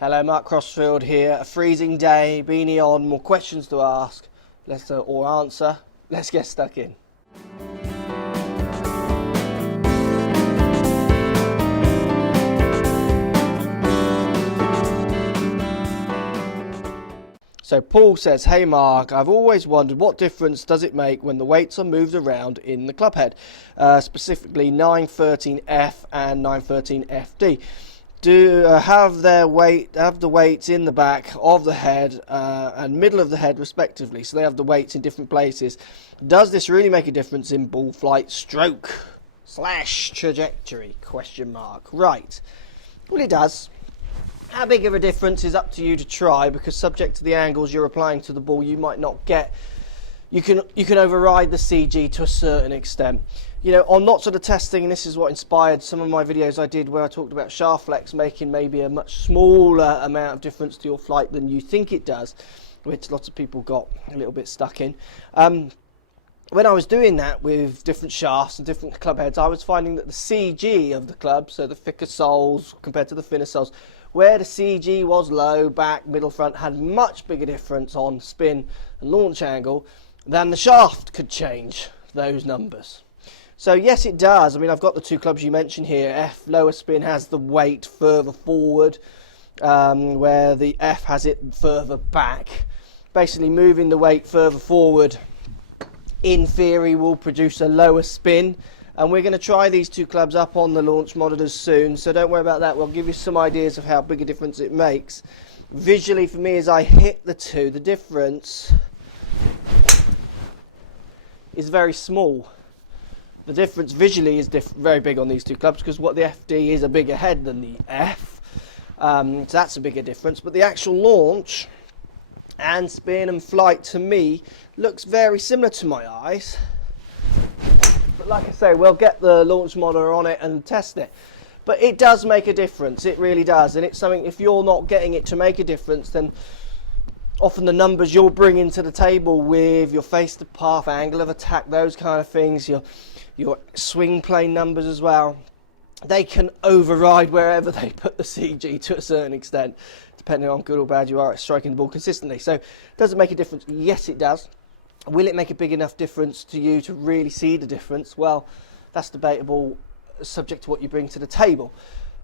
Hello, Mark Crossfield here. A freezing day, beanie on, more questions to ask, or answer. Let's get stuck in. So Paul says, hey Mark, I've always wondered what difference does it make when the weights are moved around in the club head, specifically 913F and 913FD. Have the weights in the back of the head and middle of the head respectively, so they have the weights in different places. Does this really make a difference in ball flight, stroke / trajectory? Question mark. Right. Well, it does. How big of a difference is up to you to try, because subject to the angles you're applying to the ball, you might not get. You can override the CG to a certain extent. You know, on lots of the testing, and this is what inspired some of my videos I did where I talked about shaft flex making maybe a much smaller amount of difference to your flight than you think it does, which lots of people got a little bit stuck in. When I was doing that with different shafts and different club heads, I was finding that the CG of the club, so the thicker soles compared to the thinner soles, where the CG was low, back, middle, front, had much bigger difference on spin and launch angle than the shaft could change those numbers. So yes, it does. I mean, I've got the two clubs you mentioned here. F lower spin has the weight further forward, where the F has it further back. Basically, moving the weight further forward, in theory, will produce a lower spin. And we're going to try these two clubs up on the launch monitors soon, so don't worry about that. We'll give you some ideas of how big a difference it makes. Visually, for me, as I hit the two, the difference is very small. The difference visually is very big on these two clubs, because what the FD is a bigger head than the F, so that's a bigger difference. But the actual launch and spin and flight, to me, looks very similar to my eyes. But like I say, we'll get the launch monitor on it and test it. But it does make a difference, it really does. And it's something, if you're not getting it to make a difference, then often the numbers you're bringing to the table with your face to path, angle of attack, those kind of things, your swing plane numbers as well, they can override wherever they put the CG to a certain extent, depending on good or bad you are at striking the ball consistently. So does it make a difference? Yes, it does. Will it make a big enough difference to you to really see the difference? Well, that's debatable, subject to what you bring to the table.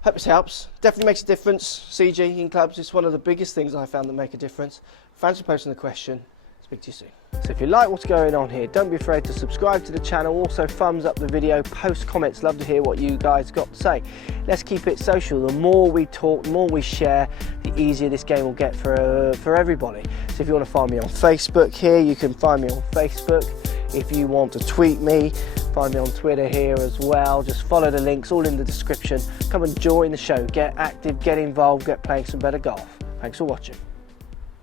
Hope this helps. Definitely makes a difference. CG in clubs is one of the biggest things I found that make a difference. Thanks for posting the question. Speak to you soon. So if you like what's going on here, don't be afraid to subscribe to the channel. Also thumbs up the video, post comments. Love to hear what you guys got to say. Let's keep it social. The more we talk, the more we share, the easier this game will get for everybody. So if you want to find me on Facebook here, you can find me on Facebook. If you want to tweet me, find me on Twitter here as well. Just follow the links, all in the description. Come and join the show. Get active, get involved, get playing some better golf. Thanks for watching.